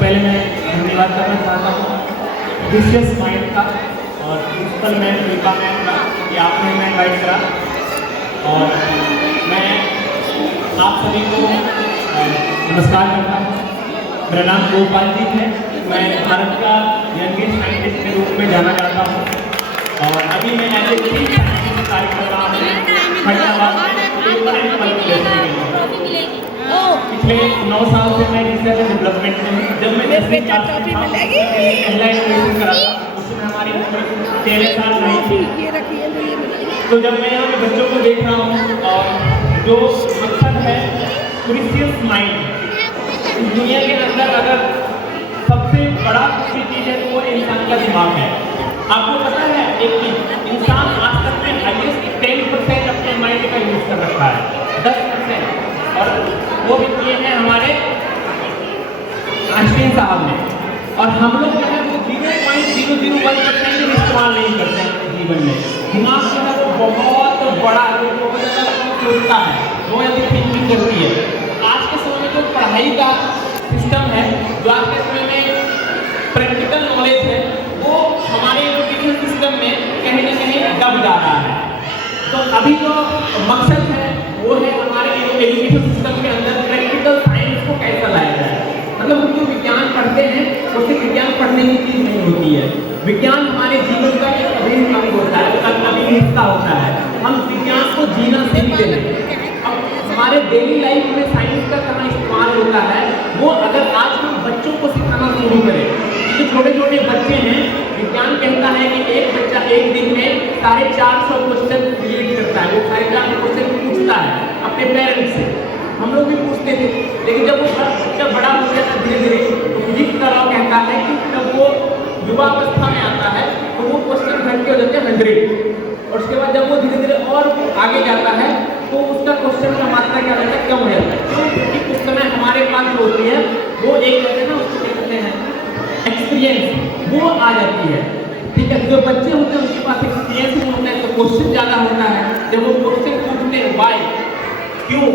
पहले मैं धन्यवाद करना चाहता हूँ विशेष माइंड का और प्रिंसिपल मैम दीपा मैम का कि आपने हमें गाइड करा। और मैं आप सभी को नमस्कार करता हूँ। मेरा नाम गोपाल जी है। मैं भारत का यंगेस्ट साइंटिस्ट के रूप में जाना जाता हूँ और अभी मैं ऐसे साइंटिस्ट कार्य कर रहा हूँ हैदराबाद में। पिछले 9 साल से मैं रिसर्च एंड डेवलपमेंट में हूँ। जब मैं 10वीं क्लास में था पहला इनोवेशन करा था, उसमें हमारी उम्र 13 साल नहीं थी। तो जब मैं यहाँ पे बच्चों को देख रहा हूँ और जो मकसद है प्रीशियस माइंड, इस दुनिया के अंदर अगर सबसे बड़ा कोई चीज़ है तो वो इंसान का दिमाग है। आपको पता है एक चीज, इंसान आज तक में हाईएस्ट 10% अपने माइंड का यूज कर रखा है, 10%। और वो भी किए हैं हमारे आइंस्टाइन साहब ने। और हम लोग जो है वो 0.001% इस्तेमाल नहीं करते हैं जीवन में। दिमाग जो है वो बहुत बड़ा है, बहुत ज़्यादा सोचता है, बहुत ज़्यादा थिंकिंग करती है। आज के समय में जो पढ़ाई का सिस्टम है, जो आज के समय में प्रैक्टिकल नॉलेज है, वो हमारे एजुकेशन सिस्टम में कहीं ना कहीं दब जा रहा है। तो अभी जो मकसद है वो है हमारे एजुकेशन सिस्टम के अंदर प्रैक्टिकल साइंस को कैसा लाया जाए। मतलब हम जो विज्ञान पढ़ते हैं उससे विज्ञान पढ़ने की चीज़ नहीं होती है। विज्ञान हमारे जीवन का एक अभिन्न अंग होता है, उसका अभिन्न हिस्सा होता है। हम विज्ञान को जीना सीखते हैं। अब हमारे डेली लाइफ में साइंस का कहाँ इस्तेमाल होता है, वो अगर आज हम बच्चों को सिखाना शुरू करें। जो छोटे छोटे बच्चे हैं, विज्ञान कहता है कि एक बच्चा एक दिन में 450 क्वेश्चन क्रिएट करता है। वो 450 क्वेश्चन पूछता है अपने पेरेंट्स से। हम लोग भी पूछते थे, लेकिन जब वो बच्चा बड़ा हो जाता है धीरे धीरे, तो फिजिक्स का लॉ कहता है कि जब वो युवावस्था में आता है तो वो क्वेश्चन घट के हो जाते हैं 100। और उसके बाद जब वो धीरे धीरे और आगे जाता है तो उसका क्वेश्चन का मात्रा क्या रहता है, कम हो जाता है। क्यों? क्योंकि उस समय हमारे पास जो होती है वो एक कहते हैं ना, उसको क्या कहते हैं, एक्सपीरियंस, वो आ जाती है। ठीक है, जो बच्चे होते हैं उनके पास एक्सपीरियंस नहीं होता है तो क्वेश्चन ज़्यादा होता है। जब वो क्वेश्चन पूछते हैं वाई, क्यों,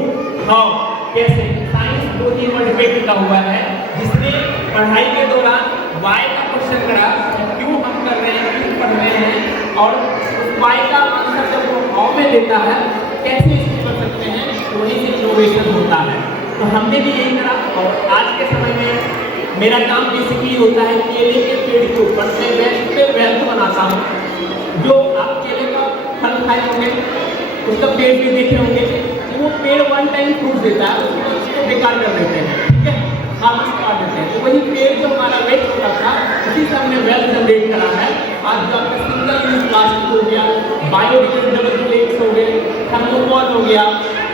हाउ, कैसे, साइंस 2-3 वर्ड पे टिका हुआ है, जिसने पढ़ाई के दौरान वाई का क्वेश्चन करा, क्यों हम कर रहे हैं, क्यों पढ़ रहे हैं, और उस वाई का आंसर जब वो हाउ में देता है, कैसे इसको कर सकते हैं, वहीं से इनोवेशन होता है। तो हमने भी यही करा। और आज के समय में मेरा काम बेसिकली होता है केले के पेड़ के ऊपर मैं वेल्थ बनाता हूँ। जो आप केले का फल खाए होंगे, उसका पेड़ भी देखे होंगे, वो पेड़ 1 टाइम फ्रूट देता है, उसको बेकार कर देते हैं। ठीक है, खामोश काट देते हैं। तो वही पेड़ जो हमारा वेस्ट होता था, उसी से हमने वेल्थ जनरेट करा है। आज जो आपका सिंगल यूज प्लास्टिक हो गया, बायोडिग्रेडेबल प्लेट्स हो गए, थर्मोकॉल हो गया,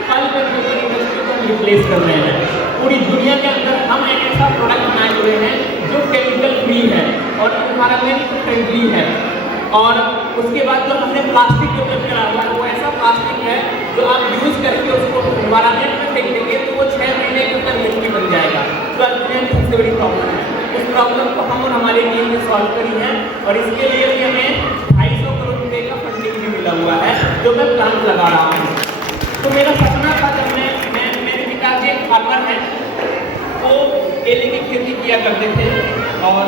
कल पेपर इंडस्ट्री को रिप्लेस कर रहे हैं। पूरी दुनिया के अंदर हम एक ऐसा प्रोडक्ट बनाए हुए हैं जो केमिकल फ्री है और एनवायरमेंट फ्रेंडली है। और उसके बाद जो हमने प्लास्टिक डेवलप करा हुआ है, वो ऐसा प्लास्टिक है जो आप यूज करके उसको एनवायरमेंट में फेंक देंगे तो वो 6 महीने के अंदर मिट्टी बन जाएगा। तो आज दुनिया की सबसे बड़ी प्रॉब्लम है। उस प्रॉब्लम को हम और हमारी टीम ने सॉल्व करी है और इसके लिए भी हमें 250 करोड़ रुपये का फंडिंग भी मिला हुआ है, जो मैं प्लांट लगा रहा हूँ। तो मेरा सपना था, जब मेरे पिताजी एक फार्मर हैं, वो केले की खेती किया करते थे। और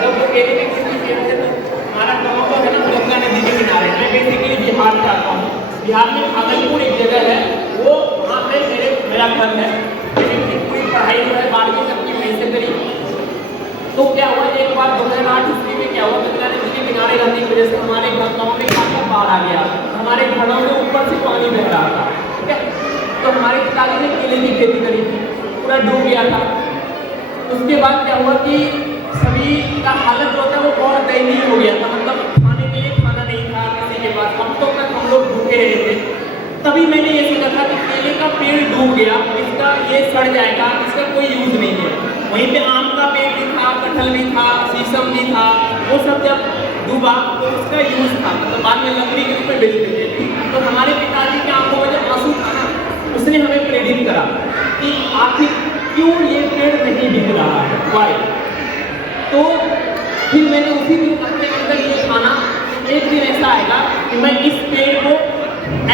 जब वो केले की खेती करते थे तो हमारा गाँव तो है ना गंगा नदी के किनारे। मैं बेसिकली बिहार से आता हूँ। बिहार में भागलपुर एक जगह है, वो वहाँ पे मेरा घर है। लेकिन पूरी पढ़ाई जो है 12वीं तक की वहीं से करी। तो क्या हुआ, एक बार 2008 ईस्वी में क्या हुआ, गंगा नदी के किनारे रहने की वजह से हमारे गाँव में काफ़ी बाढ़ आ गया। हमारे घरों के ऊपर से पानी बह रहा था। ठीक है, तो हमारे पिताजी ने केले की खेती करी थी, पूरा डूब गया था। उसके बाद क्या हुआ कि सभी का हालत जो होता है वो बहुत दयनीय हो गया था। मतलब खाने के लिए खाना नहीं था किसी के पास, हफ्तों तक हम लोग भूखे रहे थे। तभी मैंने ये सोचा था कि केले का पेड़ डूब गया, इसका ये सड़ जाएगा, इसका कोई यूज नहीं है। वहीं पे आम का पेड़ भी था, कटहल भी था, शीशम भी था, वो सब जब डूबा तो उसका यूज था। मतलब बाद में लकड़ी के रूप में बेचते थे। तो हमारे पिताजी की आंखों में जब आंसू था ना, उसने हमें प्रेरित करा कि आखिर क्यों ये पेड़ नहीं दिख रहा है, वाई। तो फिर मैंने उसी दिन अपने अंदर ये ठाना कि एक दिन ऐसा आएगा कि मैं इस पेड़ को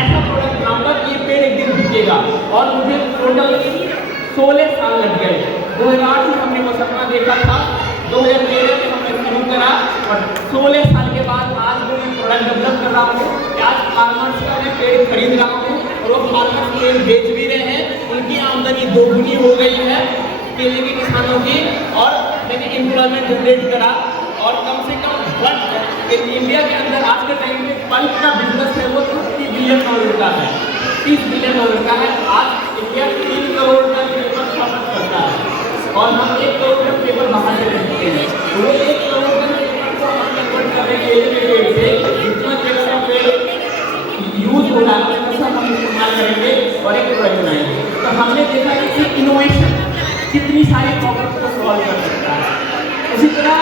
ऐसा प्रोडक्ट बनाऊंगा कि ये पेड़ एक दिन दिखेगा। और मुझे टोटल 16 साल लग गए। 2008 में हमने वो सपना देखा। देखा था 2013 में हमने शुरू करा और 16 साल के बाद आज वो मैं प्रोडक्ट डेवलप कर रहा हूँ कि आज फार्मर्स का मैं पेड़ खरीद रहा हूँ और वो फार्मर्स पेड़ बेच भी रहे हैं, उनकी आमदनी दोगुनी हो गई है केले के किसानों की, और मैंने एम्प्लॉयमेंट जनरेट करा। और कम से कम इंडिया के अंदर आज के टाइम में पल्प का बिजनेस है वो 30 बिलियन डॉलर का है, 30 बिलियन डॉलर का है। आज इंडिया 3 करोड़ का पेपर खपत करता है और हम 1 करोड़ का पेपर बाहर से खरीदते हैं। वो 1 करोड़ का पेपर को हम कन्वर्ट कर रहे हैं केले के पेड़ से, जितना केले का पेड़ यूज हो रहा है उसका हम इस्तेमाल करेंगे और एक प्रोडक्ट बनाएंगे। तो हमने देखा कि इनोवेशन कितनी सारी प्रॉब्लम को सॉल्व कर सकता है। उसी तरह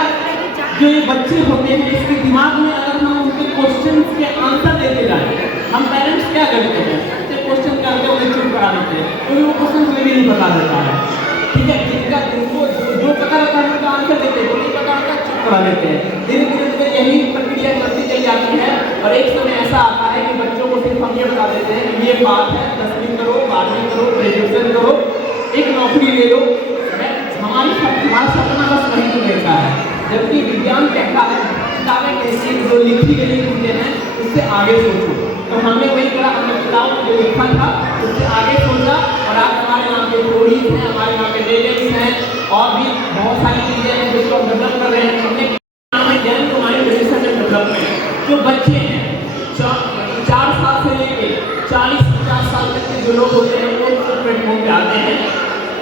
जो ये बच्चे होते हैं इसके दिमाग में अगर हम उनके क्वेश्चन के आंसर देते जाए, हम पेरेंट्स क्या करते हैं उससे क्वेश्चन करके उन्हें चुप करा देते हैं क्योंकि वो क्वेश्चन हमें भी नहीं पता रहता है, ठीक है। जिनका जिनको जो पता रहता है उनका आंसर देते हैं, जो नहीं पता रहता चुप करा देते हैं। धीरे धीरे यही प्रक्रिया चलती चली जाती है और एक समय ऐसा आता है कि बच्चों को सिर्फ हम ये बता देते हैं कि ये बात है, 10वीं करो, 12वीं करो, ग्रेजुएशन करो, एक नौकरी ले लो। हमारा सपना बस वही तो देखा है, जबकि विज्ञान कहता है किताबें कैसी जो लिखी गई चीजें हैं उससे आगे सोचो। तो हमने वही करा, हमने किताब जो लिखा था उससे आगे सोचा और आज हमारे यहाँ पे स्टोरीज हैं, हमारे यहाँ पे लेजेंड्स हैं और भी बहुत सारी चीजें हैं जिसको हम डेवलप कर रहे हैं। हमने नाम है जैन कुमारी रिसर्च एंड डेवलपमेंट। जो बच्चे हैं 4 साल से लेके 40-50 साल तक के जो लोग होते हैं वो प्लेटफॉर्म पे आते हैं।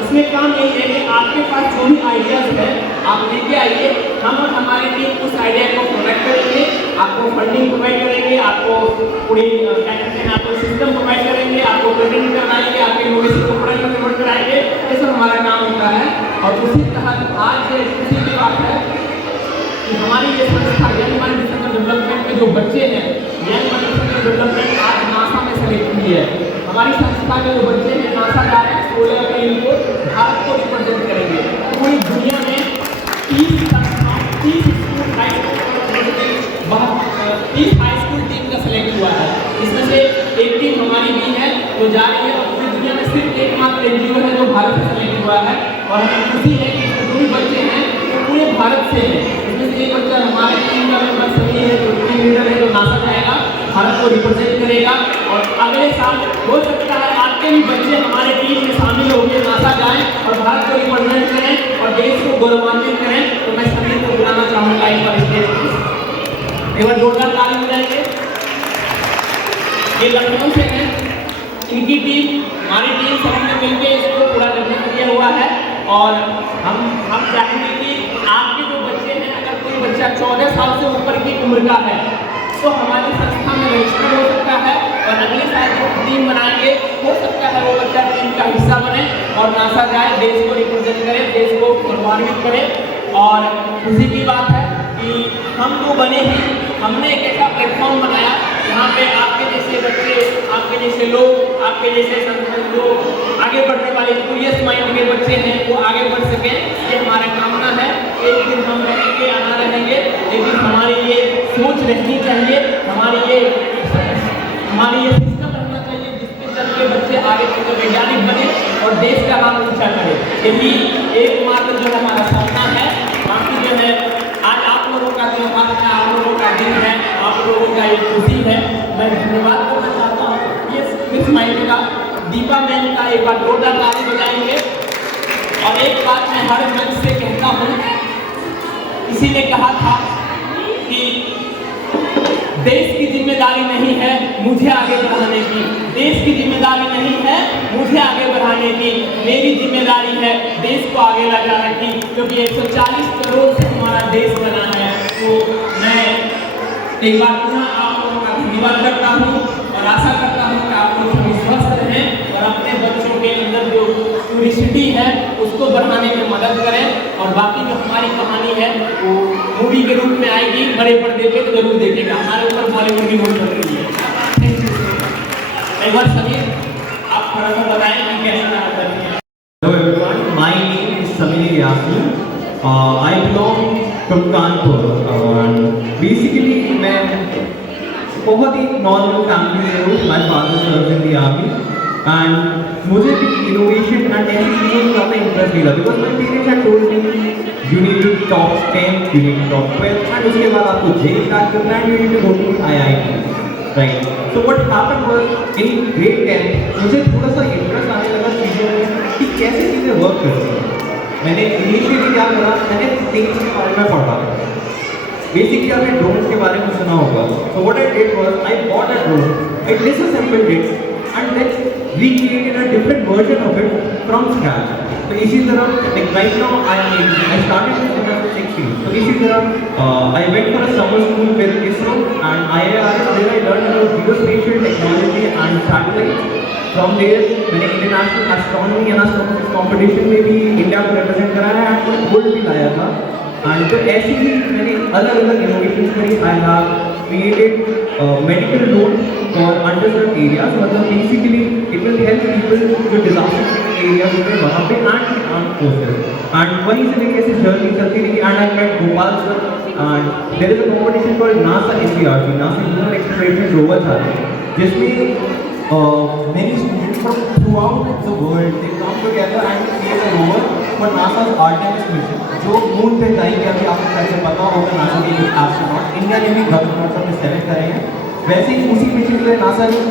इसमें काम यही है कि आपके पास जो भी आइडियाज़ है आप लेके आइए, हम और हमारी टीम उस आइडिया को प्रोवाइड करेंगे, आपको फंडिंग प्रोवाइड करेंगे, आपको पूरी क्या कहते हैं आपको सिस्टम प्रोवाइड करेंगे, आपको प्रेजेंट कराएंगे, आपके इनोवेशन को प्रोडक्ट में कन्वर्ट कराएंगे। ये सब हमारा काम होता है। और उसी तहत आज ये खुशी की बात है कि हमारी ये संस्था young mind research and development में जो बच्चे हैं, young mind research and development आज नासा में सेलेक्ट हुई है। हमारी संस्था के जो बच्चे हैं नासा जा रहे हैं 16 अप्रैल को भारत को रिप्रेजेंट करेंगे। पूरी दुनिया में 30 स्कूल हाई स्कूल टीम का सेलेक्ट हुआ है, इसमें से एक टीम हमारी भी है जो जा रही है और पूरी दुनिया में सिर्फ एकमात्र एनजीओ है जो भारत से सेलेक्ट हुआ है। और हमें खुशी है कि जो भी बच्चे हैं वो पूरे भारत से हैं। इसमें से एक बच्चा हमारे टीम का मेंबर सभी है जो टीम लीडर है जो नासा जाएगा, भारत को रिप्रेजेंट करेगा। और अगले साल हो सकता है आपके भी बच्चे हमारे टीम में शामिल होकर नासा जाएं और भारत को रिप्रेजेंट करें और देश को गौरवान्वित करें। तो मैं सभी को बुलाना चाहूँगा एक बार स्टेज पर, एक बार जोरदार ताली बजाएंगे। ये लखनऊ से है, इनकी टीम हमारी टीम सभी ने मिलकर इसको पूरा डेवलप किया हुआ है। और हम चाहेंगे कि आपके जो बच्चे हैं अगर कोई बच्चा 14 साल से ऊपर की उम्र का है तो हमारी संस्था में रजिस्टर हो सकता है और अगले साल जो टीम बनाएंगे हो सकता है वो बच्चा टीम का हिस्सा बने और नासा जाए, देश को रिप्रेजेंट करे, देश को गौरवान्वित करे। और खुशी की बात है कि हम जो बने हैं हमने एक ऐसा प्लेटफॉर्म बनाया जहाँ पे आपके जैसे बच्चे, आपके जैसे लोग, आपके जैसे जो आगे बढ़ने वाले क्यूरियस माइंड के बच्चे हैं वो आगे बढ़ सकें, ये हमारा कामना है। एक दिन हम रहेंगे, आना रहेंगे, लेकिन हमारी ये सोच रहनी चाहिए, हमारी ये सिस्टम रहना चाहिए जिसपे चल के बच्चे आगे चलकर वैज्ञानिक बने और देश का नाम ऊंचा करें। यही एकमात्र जो हमारा सपना है। बाकी जो है आज आप लोगों का त्योहार है, आप लोगों का दिन है, आप लोगों का एक खुशी है। मैं धन्यवाद करना चाहता हूँ ये मिस माइंड का, दीपा मैम का एक बार जोरदार ताली बजाएंगे। और एक बात मैं हर मंच से कहता हूँ, किसी ने कहा था कि देश की जिम्मेदारी नहीं है मुझे आगे बढ़ाने की, देश की जिम्मेदारी नहीं है मुझे आगे बढ़ाने की, मेरी जिम्मेदारी है देश को आगे ले जाने की, क्योंकि 140 करोड़ से हमारा देश बना है। तो मैं एक बार पुनः आप लोगों का धन्यवाद करता हूँ और आशा करता हूँ कि आप लोग सभी स्वस्थ रहें और अपने बच्चों के अंदर जो क्यूरियोसिटी है उसको बढ़ाने में मदद करें। और बाकी जो हमारी कहानी है वो मूवी के रूप में आएगी, बड़े पर्दे पे तो जरूर देखेगा। हमारे ऊपर बॉलीवुड की बहुत चल रही है। Thank you. एक बार समीर आप थोड़ा सा बताएं कि कैसे गाना करनी है। Hello everyone, my name is Samir Yasin. I belong from Kanpur and basically मैं बहुत ही नॉर्मल फैमिली से हूँ। My father serves in the army and मुझे भी innovation and ऐसी चीज़ों में ज़्यादा इंटरेस्ट मिला because my parents had told me top 10, you need top 12 and उसके बाद आपको JEE क्रैक करना है, you need to go to IIT, right? So what happened was in grade 10 मुझे थोड़ा सा इंटरेस्ट आने लगा चीज़ों में कि कैसे चीज़ें वर्क करती हैं। मैंने इनिशियली क्या करा, मैंने थिंग्स के बारे में पढ़ा। बेसिकली आपने ड्रोन्स के बारे में सुना होगा। So what I did was I bought a drone, I disassembled it and then recreated a different version of it from scratch. तो इसी तरह like right now I started in 2016. तो इसी तरह I went for a summer school with ISRO and IIRS. There I learned about geospatial technology and satellites. From there मैंने international astronomy and एस्ट्रोनॉमिक्स competition में भी India को represent कराया है और गोल्ड भी लाया था। एंड तो ऐसे ही मैंने अलग अलग इनोवेशंस करी। I have created medical drone for underserved areas, मतलब basically it will help people जो डिजास्टर एरियाज होते हैं वहाँ पे एंड आर्म फोर्सेस। एंड वहीं से लेके ऐसे जर्नी चलती रही and I met Gopal sir and there is a competition for NASA NCRC, NASA lunar exploration rover था, जिसमें many students from throughout the world they come together and create a rover for NASA's Artemis mission, जो moon पे जाएंगे। अभी आपको कैसे पता होगा नासा के कुछ एस्ट्रोनॉट इंडिया ने भी गवर्नमेंट में सेलेक्ट करेंगे। वैसे ही उसी मिशन के लिए नासा ने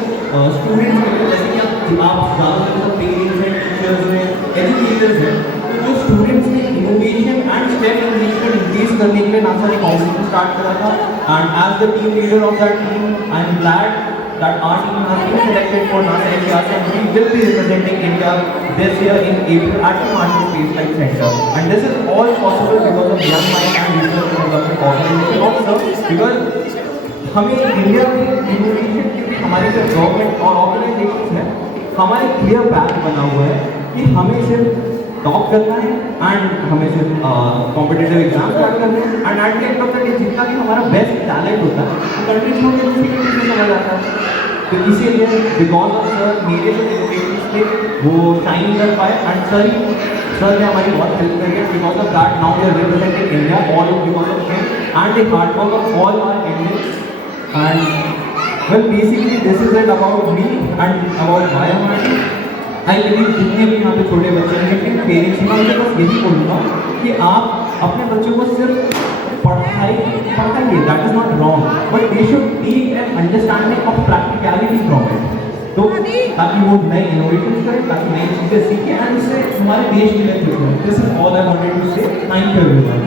स्टूडेंट्स के लिए, जैसे कि आप ज़्यादातर पेरेंट्स हैं, टीचर्स हैं, एजुकेटर्स हैं, तो जो स्टूडेंट्स ने innovation and STEM engagement increase करने के लिए नासा ने कॉम्पिटिशन स्टार्ट करा था। And as the team leader of that team I am glad that our team has been selected for NASA NCRC and we will be representing India this year in April at the Marshall Space Flight Center. And this is all possible because of Young Mind and Research and Development Organization also, because हमें India में innovation के लिए हमारी जो government और organisation है, हमारे clear path बना हुआ है कि हमें सिर्फ टॉप करना है एंड हमें सिर्फ कॉम्पिटिटिव एग्जाम स्टार्ट करने हैं and at the end of the day जितना भी हमारा बेस्ट टैलेंट होता है वो कंट्री छोड़ के दूसरी कंट्री में चला जाता है। तो इसीलिए बिकॉज ऑफ सर मेरे जो इनोवेशंस थे वो शाइन कर पाए एंड सर ने हमारी बहुत हेल्प करी है। Because of that now we are representing India all because of him and the hard work of all our Indians. And well basically this is it about me and about biometry. I believe जितने भी यहाँ पे छोटे बच्चे हैं, लेकिन parents मैं उनसे बस यही बोलूँगा कि आप अपने बच्चों को सिर्फ पढ़ाइए, that is not wrong, but they should take an understanding of practicality from it. तो ताकि वो नए इनोवेशन करें, ताकि नई चीज़ें सीखें एंड उससे हमारे देश के लिए खुश हों। This is all I wanted to say. Thank you everyone.